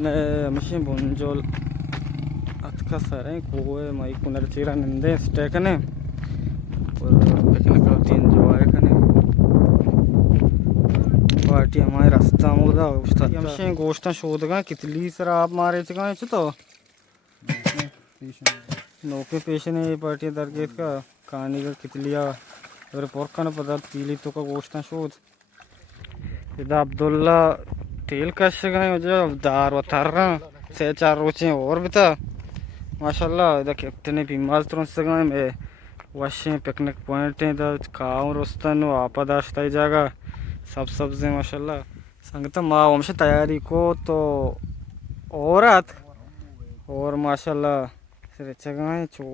मैं मशी बुंजोल अतका सारे कोए माई कुनर चीरा नंदे स्टेकने और पिकनिक होती एंजॉय करने पार्टी हमारे रास्ता मुदा उस्ता मशी गोश्ता शोध का कितली सर आप मारे थे कहाँ तो नौके पेशने पार्टी दरगेत का कहानी का कितलिया और पोरका न पता तीली तो का गोश्ता शोध इधर अब्दुल्ला तेल कश गए जो दार उतार रहा से चार रोचे और बता माशाल्लाह इधर कैप्टन बीमार तुरंत से गए मैं वैसे पिकनिक पॉइंट है इधर खाऊं रोस्तन आपादाश्ता ही जागा सब से माशाल्लाह संगता माँ वंश तैयारी को तो और माशाल्लाह सिर अच्छा गए चो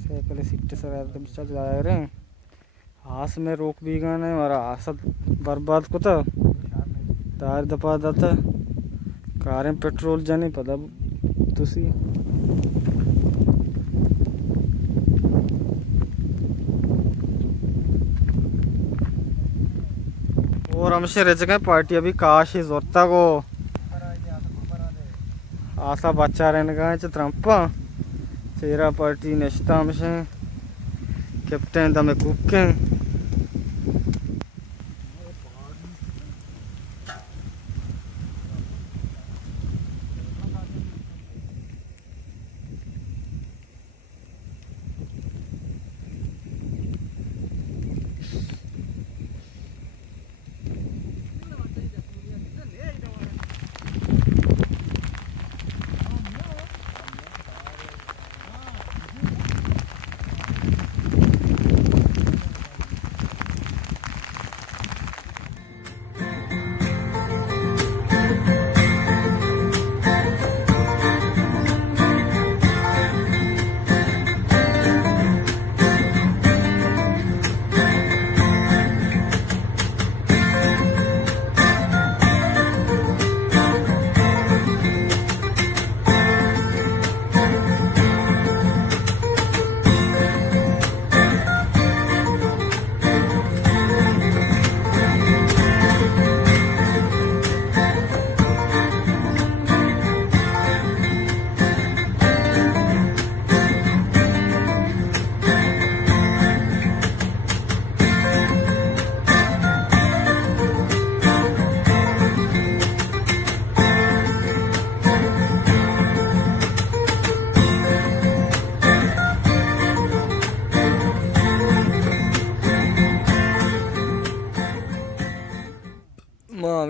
से पहले सीट सर एकदम चल जाए रहे हाथ में रोक भी गए नहीं हमारा हाथ बर्बाद को था तार दपा दाता कारें पेट्रोल जाने पता तुसी और हमसे रह गए पार्टी अभी काश ही जोरता को आशा बच्चा रहने का चित्रंपा तेरा पार्टी नश्ता हमसे कैप्टन दमे कुके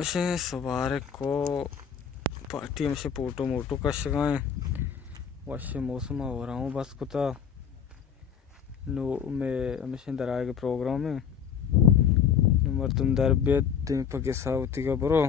हमसे सवार को पार्टी हमसे फोटो मोटो कश गए वैसे मौसम हो रहा हूँ बस कुता नो में हमसे दराए के प्रोग्राम में नंबर तुम दरबियत पके साउती का बरो